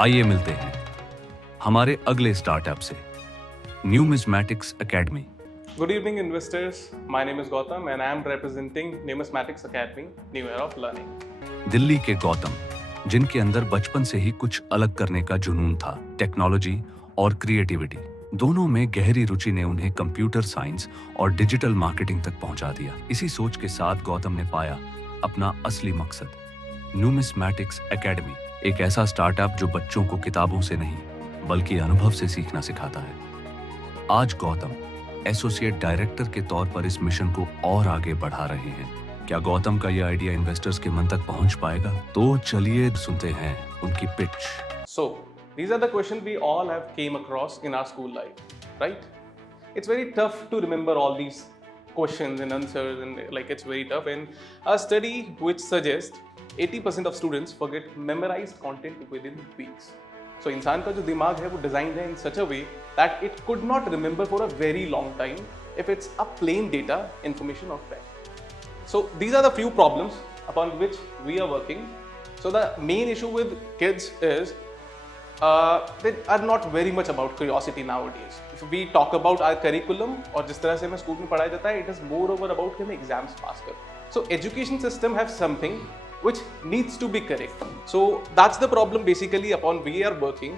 आइए मिलते हैं हमारे अगले स्टार्टअप से, numismatics academy. Good evening, investors. My name is Gautam and I am representing Numismatics Academy, New Era of Learning. Delhi के गौतम, जिनके अंदर बचपन से ही कुछ अलग करने का जुनून था, टेक्नोलॉजी और क्रिएटिविटी दोनों में गहरी रुचि ने उन्हें कंप्यूटर साइंस और डिजिटल मार्केटिंग तक पहुंचा दिया। इसी सोच के साथ गौतम ने पाया अपना असली मकसद, न्यूमिस्मैटिक्स एकेडमी, एक ऐसा स्टार्टअप जो बच्चों को किताबों से नहीं बल्कि अनुभव से सीखना सिखाता है। आज गौतम एसोसिएट डायरेक्टर के तौर पर इस मिशन को और आगे बढ़ा रहे हैं। क्या गौतम का यह आइडिया इन्वेस्टर्स के मन तक पहुंच पाएगा? तो चलिए सुनते हैं उनकी pitch. So, these are the questions we all have came across in our school life, right? It's very tough to remember all these questions and answers, and like it's very tough. And a study which suggests 80% of students forget memorized content within weeks. So, इंसान का जो दिमाग है वो designed है in such a way that it could not remember for a very long time if it's a plain data, information or fact. So, these are the few problems upon which we are working. So, the main issue with kids is they are not very much about curiosity nowadays. If we talk about our curriculum और जिस तरह से हमें school में पढ़ाया जाता है, it is more over about कि हमें exams pass कर. So, education system have something which needs to be correct. So that's the problem basically upon we are working,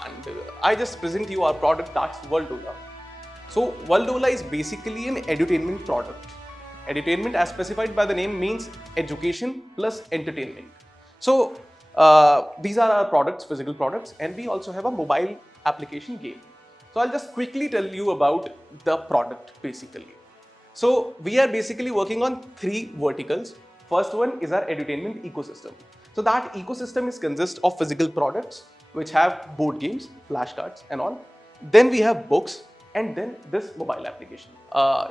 and I just present you our product, that's Worldola. So Worldola is basically an edutainment product. Edutainment as specified by the name means education plus entertainment. So these are our products, physical products, and we also have a mobile application game. So I'll just quickly tell you about the product basically. So we are basically working on 3 verticals. First one is our edutainment ecosystem. So that ecosystem is consists of physical products which have board games, flashcards and all. Then we have books and then this mobile application.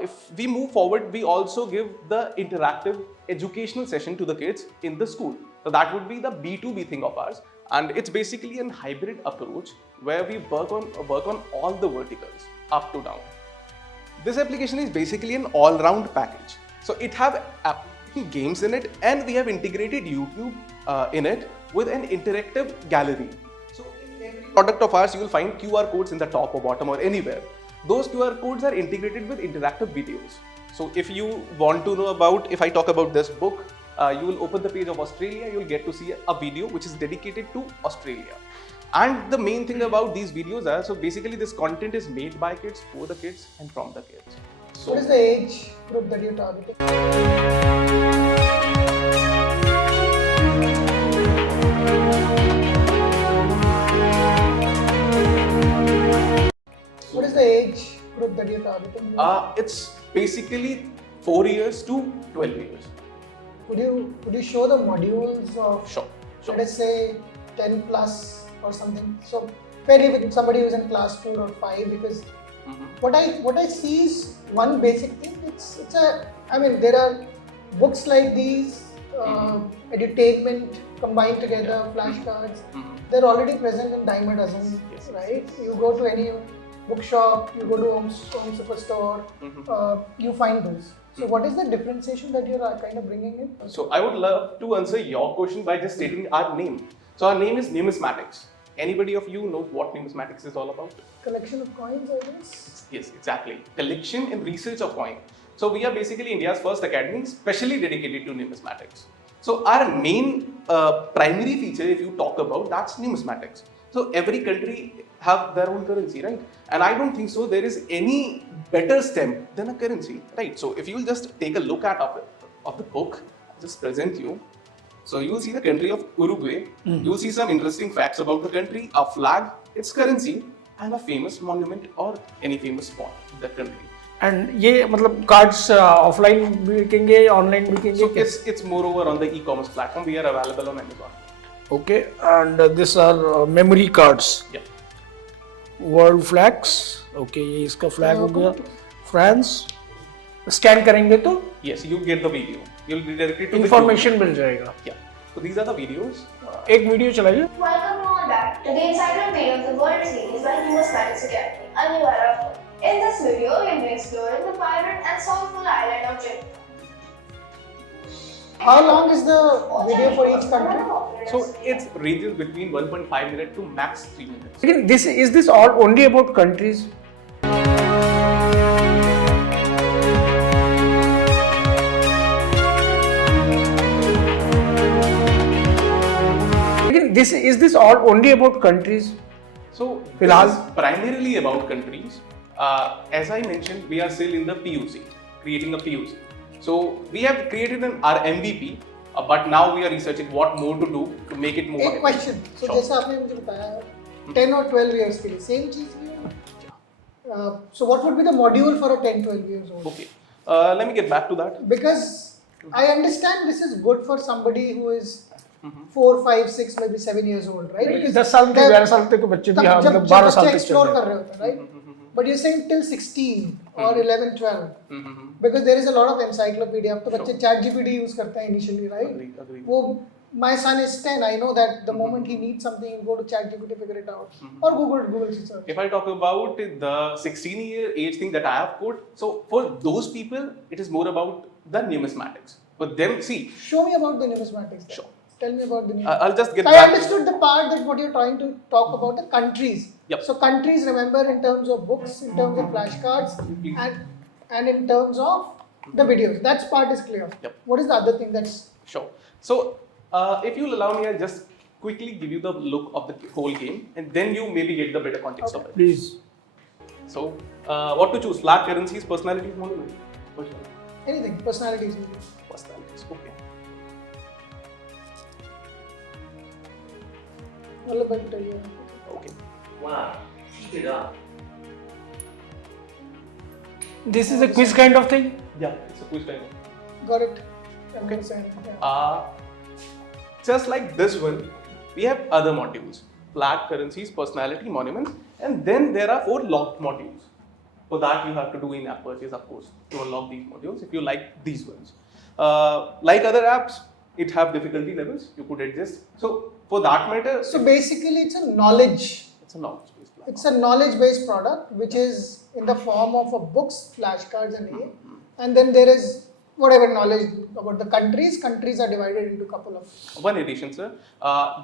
If we move forward, we also give the interactive educational session to the kids in the school. So that would be the B2B thing of ours, and it's basically a hybrid approach where we work on all the verticals up to down. This application is basically an all-round package. So it have games in it, and we have integrated YouTube in it with an interactive gallery. So in every product of ours, you will find QR codes in the top or bottom or anywhere. Those QR codes are integrated with interactive videos. So if you want to know about, if I talk about this book, you will open the page of Australia, you will get to see a video which is dedicated to Australia. And the main thing about these videos are, so basically this content is made by kids, for the kids and from the kids. So what is the age group that you're targeting? What is the age group that you're targeting? It's basically 4 years to 12 years. Would you show the modules of, Sure. let us say 10 plus or something? So maybe with somebody who's in class 4 or 5, because what I see is one basic thing. There are books like these, edutainment combined together, flashcards. They're already present in dime a dozen, right? You go to any bookshop, you go to Home Superstore, you find those. So what is the differentiation that you're kind of bringing in? So I would love to answer your question by just stating our name. So our name is Numismatics. Anybody of you knows what numismatics is all about? Collection of coins, I guess? Yes, exactly. Collection and research of coin. So we are basically India's first academy specially dedicated to numismatics. So our main primary feature, if you talk about, that's numismatics. So every country have their own currency, right? And I don't think so there is any better stamp than a currency, right? So if you will just take a look at of the book, I'll just present you. So you will see the country of Uruguay. You will see some interesting facts about the country, a flag, its currency, and a famous monument or any famous spot in that country. And ये मतलब cards offline बिकेंगे, online बिकेंगे? So it's more over on the e-commerce platform. We are available on Amazon. Okay, and these are memory cards. Yeah. World flags. Okay, ये इसका flag हो गया. France. Scan करेंगे तो? Yes, you get the video. You'll be directed to information मिल जाएगा. Yeah. So these are the videos. एक video चलाइए. Welcome all back to the Instagram video of the World Series by Numismatics Academy, a new era of learning. In this video, we will be exploring the vibrant and soulful island of Japan. How long is the video for each country? minutes. So it ranges between 1.5 minutes to max 3 minutes. Again, is this all only about countries? Again, is this all only about countries? So this Filhal? is primarily about countries. As I mentioned, we are still in the POC, creating a POC. So we have created our MVP, but now we are researching what more to do to make it more. एक question so Sure. जैसे आपने मुझे बताया 10 और 12 years के लिए same चीज ही है so what would be the module for a 10 12 years old Okay, let me get back to that. because I understand this is good for somebody who is 4 5 6 maybe 7 years old right because 10 साल के 11 साल तक के बच्चे भी हाँ मतलब 12 साल तक एक्सप्लोर चल कर रहे रहे होते हैं right but you saying till 16 or 11 12 because there is a lot of encyclopedia अब तो बच्चे chat gpt यूज करते हैं initially right Agreed. वो my son is 10 I know that the moment he needs something he'll go to chat gpt figure it out or google search If I talk about the 16-year age thing that I have put, so for those people, it is more about the numismatics. For them, see, show me about the numismatics then. Sure. Tell me about the numismatics. I'll just get I back. understood the part that what you're trying to talk about the countries. Yep. So countries, remember, in terms of books, in terms of flashcards, and in terms of the videos. That part is clear. Yep. What is the other thing that's Sure. So, if you'll allow me, I'll just quickly give you the look of the whole game, and then you maybe get the better context of it. Please. So, what to choose? Flat currencies, personalities, monument? Which one? anything? Personalities. Personalities. Okay. Well, I'll tell you. Okay. This is a quiz kind of thing. Yeah, it's a quiz time. Got it. Okay. Yeah. Just like this one, we have other modules: flat currencies, personality, monuments, and then there are 4 locked modules. For that, you have to do in-app purchase, of course, to unlock these modules. If you like these ones, like other apps, it have difficulty levels. You could adjust. So for that matter, So basically, it's a knowledge. it's a knowledge-based platform. It's a knowledge-based product which is in the form of a books, flashcards, and and then there is whatever knowledge about the countries. Countries are divided into a couple of. One addition, sir.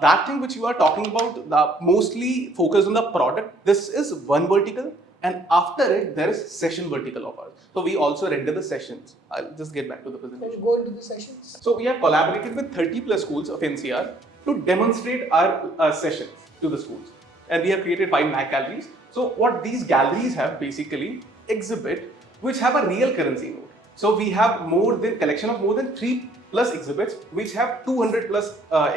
That thing which you are talking about, mostly focused on the product. This is one vertical, and after it, there is session vertical of ours. So we also render the sessions. I'll just get back to the So we presentation. go into the sessions. So we have collaborated with 30 plus schools of NCR to demonstrate our sessions to the schools, and we have created 5 Mac galleries. So what these galleries have basically exhibit which have a real currency note. So we have collection of more than 3 plus exhibits which have 200 plus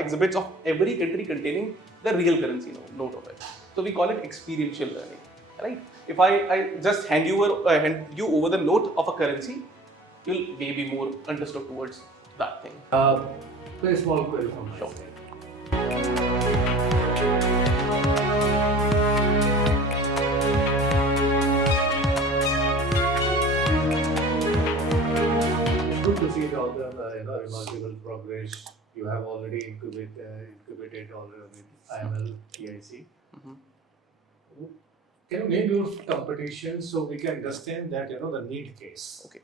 exhibits of every country containing the real currency note of it. So we call it experiential learning, right? If I just hand you over the note of a currency, you'll maybe more understood towards that thing. Very small query from my Sure. side. It's good to see all the remarkable progress you have already incubated already with IML PIC. Mhm. Can you name your competition so we can understand that the need case? Okay.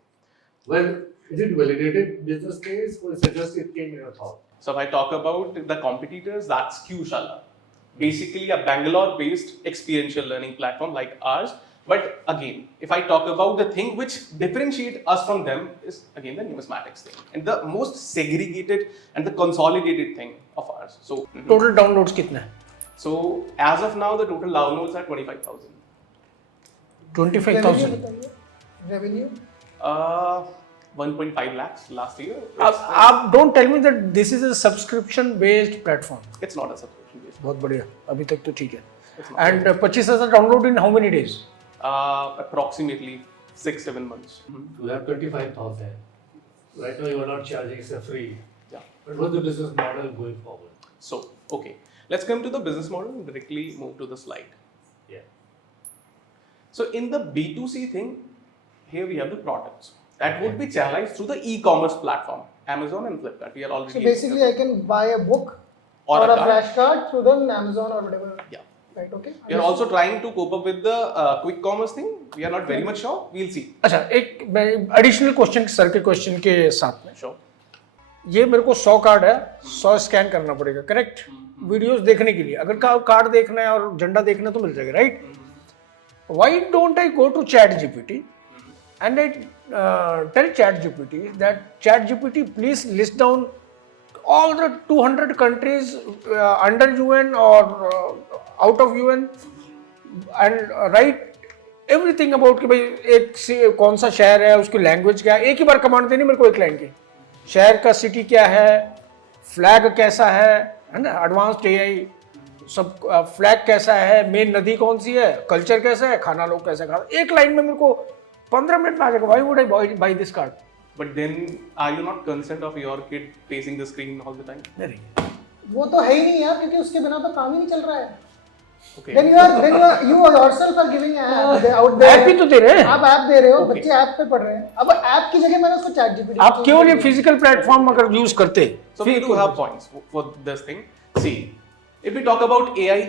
Well, is it validated business case or is it just it came in your thought? So if I talk about the competitors, that's Qshala. Basically a Bangalore-based experiential learning platform like ours. But again, if I talk about the thing which differentiate us from them is again the numismatics thing and the most segregated and the consolidated thing of ours. So, Total downloads कितने हैं? so as of now, the total downloads are 25,000. 25,000. Revenue. 1.5 lakhs last year. आप don't tell me that this is a subscription based platform. It's not a subscription based. बहुत बढ़िया, अभी तक तो ठीक है. It's not. And 25,000 download in how many days? Approximately 6-7 months. You have 25,000. Right now you are not charging, it's a free. Yeah. But what's the business model going forward? So, okay, let's come to the business model and directly move to the slide. Yeah. So, in the B2C thing, here we have the products that would be channelized through the e-commerce platform, Amazon and Flipkart. We are already. So basically, I can buy a book Or or a a card. flashcard through the Amazon or whatever. Yeah. Right. Okay. We are also trying to cope up with the quick commerce thing. We are not very much sure. We'll see. अच्छा एक additional question sir के question के साथ में Sure. ये मेरे को 100 card है, 100 स्कैन करना पड़ेगा, करेक्ट? वीडियोस देखने के लिए अगर कार्ड देखना है और झंडा देखना है तो मिल जाएगा, right? Why don't I go to chat GPT and I tell ChatGPT that ChatGPT please list down all the 200 countries under UN or out of UN and write everything about कि भाई एक कौन सा शहर है, उसकी लैंग्वेज क्या है, एक ही बार कमांड देनी मेरे को एक लाइन की, शहर का सिटी क्या है, फ्लैग कैसा है ना, एडवांस्ड एआई सब, फ्लैग कैसा है, मेन नदी कौन सी है, कल्चर कैसा है, खाना लोग कैसे खाते, एक लाइन में मेरे को 15 मिनट में आ जाएगा. Why would I buy this card? But then, are you not concerned of your kid facing the screen all the time? नहीं, वो तो है ही नहीं यार, क्योंकि उसके बिना तो काम ही नहीं चल रहा है. Okay. Then you yourself are giving app out there. App ही तो दे रहे हैं. आप ऐप दे रहे हो, Okay. बच्चे ऐप पे पढ़ रहे हैं. अब ऐप की जगह मैंने उसको चैट जीपीटी. आप केवल ये फिजिकल प्लेटफॉर्म अगर यूज करते, So we do have points for this thing. See, if we talk about AI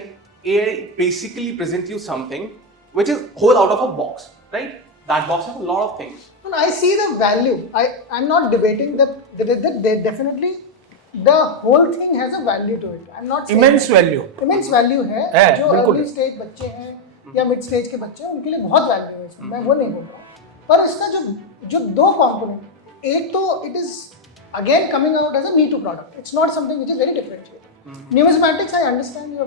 basically presents you something which is whole out of a box, right? That box has a lot of things. And I see the value. I'm not debating that definitely the whole thing has a value to it. I'm not saying immense value immense value है जो बिल्कुल. early stage बच्चे हैं या mid stage के बच्चे हैं उनके लिए बहुत value है इसमें, मैं वो नहीं बोल रहा हूँ. पर इसका जो दो component, एक तो it is again coming out as a Me Too product. It's not something which is very differentiated. Numismatics, I understand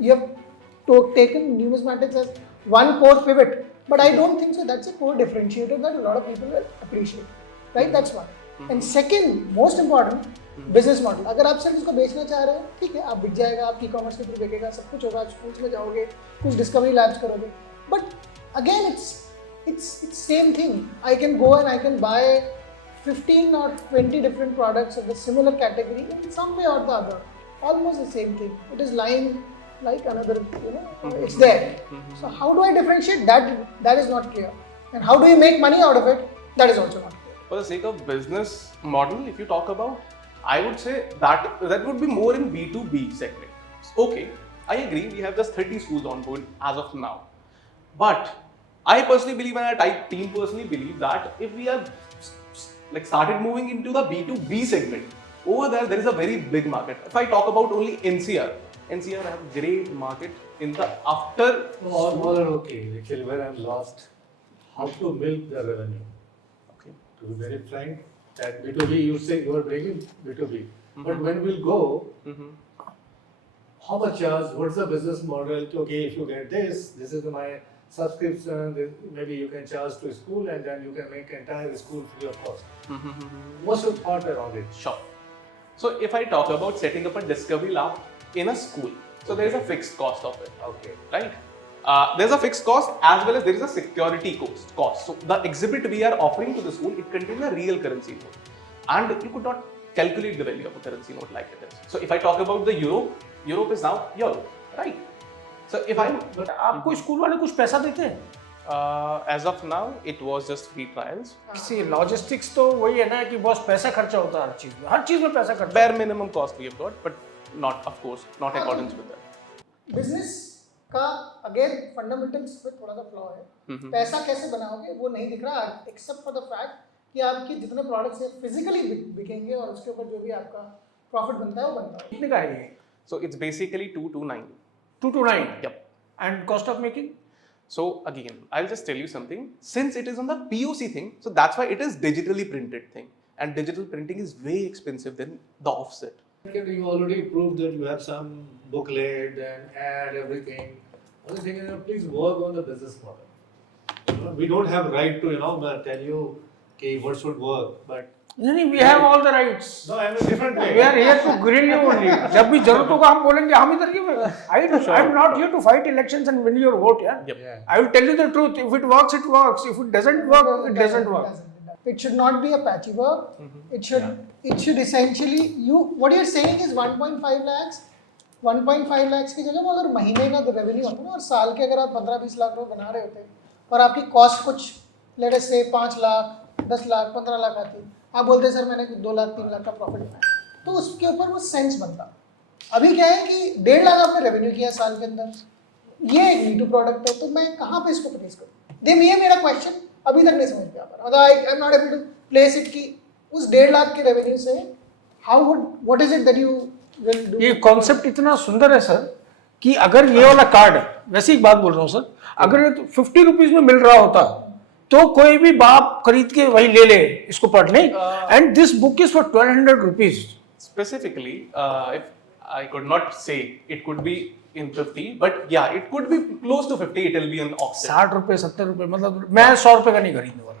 you have taken numismatics as one core pivot. But I don't think so. That's a core differentiator that a lot of people will appreciate, right? That's one. And second, most important, business model. अगर आप सिर्फ इसको बेचना चाह रहे हो, ठीक है, आप बिक जाएगा, आप ई-कॉमर्स के थ्रू बिकेगा, सब कुछ होगा, स्कूल्स में जाओगे, कुछ डिस्कवरी लैब्स करोगे. But again, it's same thing. I can go and I can buy 15 or 20 different products of the similar category in some way or the other. Almost the same thing. It is lying like another, it's there. So how do I differentiate that? That is not clear. And how do you make money out of it? That is also not clear. For the sake of business model, if you talk about, I would say that would be more in B2B segment. Okay, I agree. We have just 30 schools on board as of now. But I personally believe, and our team personally believe that if we are like started moving into the B2B segment, over there is a very big market. If I talk about only NCR have great market in the after. All are okay. Actually, where I'm lost, how to milk the revenue. Okay. To be very frank, that B2B, you say you are breaking B2B. But when we'll go, how much charge? What's the business model? Okay, if you get this is my subscription. Maybe you can charge to school, and then you can make entire school free of cost. What's your thought around it? Sure. So if I talk about setting up a discovery lab in a school, so there is a fixed cost of it. Okay. Right? There's a fixed cost as well as there is a security cost. So the exhibit we are offering to the school, it contains a real currency note, and you could not calculate the value of a currency note like it is. So if I talk about the Europe is now euro, right? So if I आपको school वाले कुछ पैसा देते हैं? as of now, it was just free trials. किसी logistics तो वही है ना कि बस पैसा खर्चा होता है हर चीज में पैसा खर्चा. Bare minimum cost we have got, but not, of course, not accordance with that. Business का again fundamentals में थोड़ा सा flaw है. पैसा कैसे बनाओगे वो नहीं दिख रहा, except for the fact कि आपके जितने प्रोडक्ट्स हैं फिजिकली बिकेंगे और उसके ऊपर जो भी आपका प्रॉफिट बनता है वो बनता है. कितने का है ये? So it's basically 229. 229. Yep. And cost of making? So again, I'll just tell you something. Since it is on the POC thing, so that's why it is digitally printed thing. And digital printing is way expensive than the offset. You already proved that you have some booklet and ad everything. Only thing is, please work on the business model. We don't have right to tell you okay, what should work, but नहीं, we have all the rights. no, I am a different way. We are here to grill you only. जब भी जरूरत होगा हम बोलेंगे, हम इधर क्यों? I'm not here to fight elections and win your vote, yeah. Yep. Yeah. I will tell you the truth. If it works, it works. If it doesn't work, it doesn't work. It should not be a patchy work. It should essentially, what you're saying is 1.5 lakhs. 1.5 lakhs की जगह वो अगर महीने का revenue होता है ना, और साल के अगर आप 15-20 लाख रुपए बना रहे होते और आपकी कॉस्ट कुछ लेट अस से 5 लाख 10 लाख 15 लाख आती, आप बोलते सर मैंने 2 लाख 3 लाख का प्रॉफिट बनाया, तो उसके ऊपर वो सेंस बनता. अभी क्या है कि 1.5 लाख आपने रेवेन्यू किया साल के अंदर, ये एक नीटू प्रोडक्ट है, तो मैं कहाँ पे इसको प्लेस करूँ? ये मेरा क्वेश्चन अभी तक नहीं समझ में आ पा रहा. मतलब I am not able to place it कि उस 1.5 लाख के रेवेन्यू से what is it that you will do? ये कॉन्सेप्ट इतना सुंदर है सर कि अगर ये वाला कार्ड, वैसे एक बात बोल रहा हूँ सर, अगर ये 50 रुपीज में मिल रहा होता तो कोई भी बाप खरीद के वही ले ले इसको पढ़ ले. And this book is for 1200 rupees. Specifically, if I could not say it could be in 50, but yeah, it could be close to 50. It will be an offset. 60 रुपए 70 रुपए, मतलब मैं 100 रुपए का नहीं खरीदने वाला.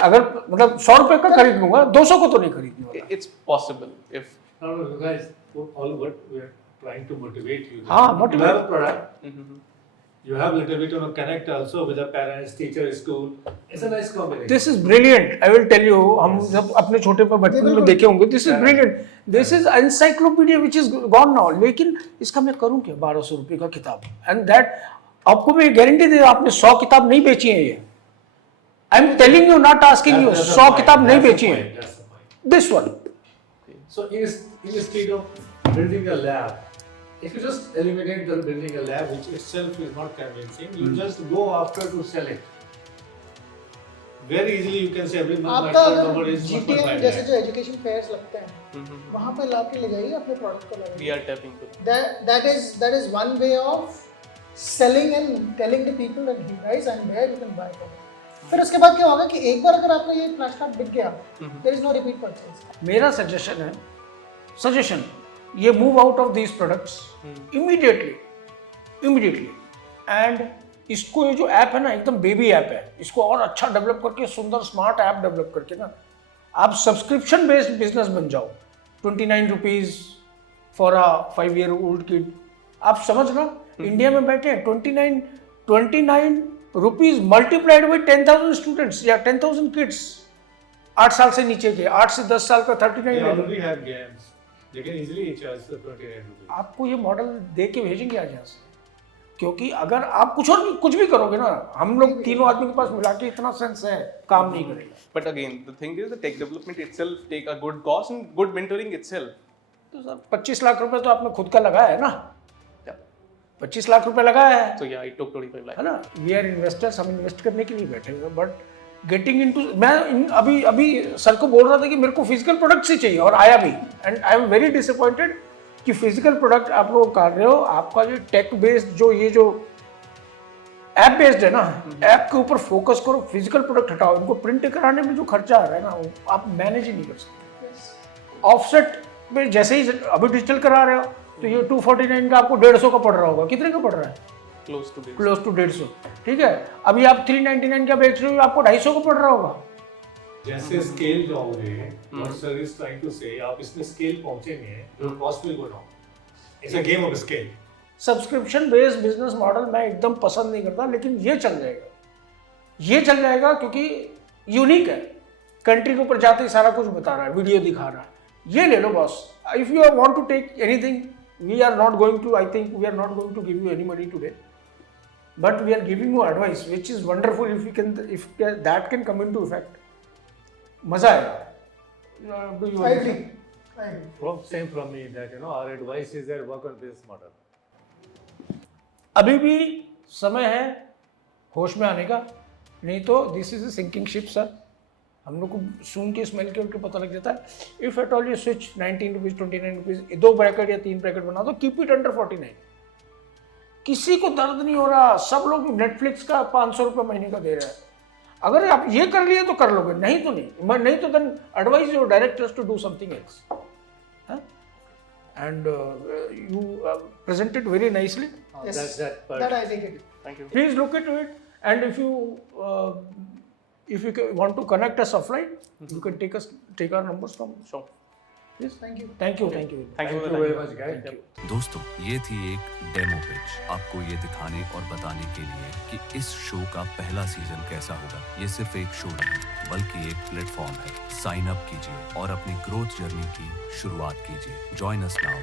अगर मतलब 100 रुपए का खरीद लूंगा, 200 को तो नहीं खरीदने वाला. It's possible if. No, guys, all what we are trying to motivate you. हाँ, You motivate. have a product. You have little bit of a connect also with the parents, teacher, school. It's a nice combination. This is brilliant. I will tell you, हम जब अपने छोटे पे बचपन में देखे होंगे, this is brilliant. This is encyclopedia which is gone now. लेकिन इसका मैं करूं क्या? 1200 रुपए का किताब. एंड दैट आपको मैं गारंटी दे, आपने 100 किताब नहीं बेची है ये. I am telling you, not asking you. 100 किताब नहीं बेची है. That's the point. This one. So instead of building a lab, if you just eliminate the building a lab, which itself is not convincing, you just go after to sell it. Very easily you can say every month my आपका turnover अगर is GTM 1.5 जैसे lakh. जो education fears लगते हैं, वहाँ पे ला के ले जाइए अपने प्रोडक्ट को लगाइए. We are tapping to. That is one way of selling and telling the people that you guys I'm there, you can buy from me. फिर उसके बाद क्या होगा कि एक बार अगर आपका ये फ्लैश कार्ड बिक गया, there is no repeat purchase. मेरा सजेशन है, सजेशन, ये move out of these products immediately. And इसको ये जो ऐप है ना, एकदम बेबी ऐप है, इसको और अच्छा डेवलप करके, सुंदर स्मार्ट ऐप डेवलप करके ना, आप सब्सक्रिप्शन बेस्ड बिजनेस बन जाओ. 29 rupees for a 5-year-old kid. आप समझ ना, इंडिया में बैठे हैं 29 रुपीज मल्टीप्लाइड बाई 10,000 स्टूडेंट्स या 10,000 किड्स, 8 साल से नीचे के, 8 से 10 साल का 39 They ले लो. already have games. They can easily charge the 29 rupees. आपको ये मॉडल दे के भेजेंगे आज यहाँ से. क्योंकि अगर आप कुछ भी करोगे ना, हम लोग तीनों आदमी के पास मिला के इतना सेंस है, काम नहीं करेगा. But again, the thing is, the tech development itself take a good cost and good mentoring itself. तो सर 25 लाख रुपए तो आपने खुद का लगाया है ना. Yeah. 25 लाख रुपए लगाया है, So yeah, it took 25 lakhs. है ना. वी आर इन्वेस्टर्स, हम इन्वेस्ट करने के लिए बैठे हुए. बट गेटिंग इनटू, मैं अभी सर को बोल रहा था कि मेरे को फिजिकल प्रोडक्ट ही चाहिए, और आया भी. And I am very disappointed कि फिजिकल प्रोडक्ट आप लोग कर रहे हो. आपका जो टेक बेस्ड, जो ये जो ऐप बेस्ड है ना, ऐप के ऊपर फोकस करो. फिजिकल प्रोडक्ट हटाओ. इनको प्रिंट कराने में जो खर्चा आ रहा है ना, वो आप मैनेज ही नहीं कर सकते. ऑफसेट में जैसे ही अभी डिजिटल करा रहे हो, तो ये 249 का आपको 150 का पड़ रहा होगा. कितने का पड़ रहा है? Close to this. Close to 150. ठीक है. अभी आप 399 का बेच रहे हो, आपको 250 का पड़ रहा होगा. जैसे स्केल जाओगे, what sir is trying to say, आप इसमें स्केल पहुंचेंगे, your cost will go down. It's a game of scale. Subscription based business model मैं एकदम पसंद नहीं करता, लेकिन ये चल जाएगा क्योंकि यूनिक है. कंट्री के ऊपर जाते ही सारा कुछ बता रहा है, वीडियो दिखा रहा है. ये ले लो boss. If you want to take anything, we are not going to, I think we are not going to give you any money today, but we are giving you advice which is wonderful. If that can come into effect, मजा आएगा. Do you I agree? agree. Same from me that our advice is that work on this model. अभी भी समय है होश में आने का, नहीं तो this is a sinking ship sir. हम लोग को सूंघ के स्मेल के पता लग जाता है. If at all you switch 19 rupees 29 rupees, 2 bracket या 3 ब्रैकेट बना दो, कीप इट अंडर 49. किसी को दर्द नहीं हो रहा. सब लोग नेटफ्लिक्स का 500 रुपये महीने का दे रहे हैं. अगर आप ये कर लिए तो कर लोगे, नहीं तो नहीं तो then advise your directors to do something else. And you presented very nicely. Yes, That part. that I take it. Thank you. Please look into it, and if you want to connect us offline, you can take our numbers from. Sure. Yes. Thank you. Thank you. Thank you Thank you for the very time. much, guys. दोस्तों, ये थी एक demo pitch, आपको ये दिखाने और बताने के लिए कि इस शो का पहला सीजन कैसा होगा. ये सिर्फ एक शो नहीं, बल्कि एक प्लेटफॉर्म है. साइन अप कीजिए और अपनी ग्रोथ जर्नी की शुरुआत कीजिए. Join us now.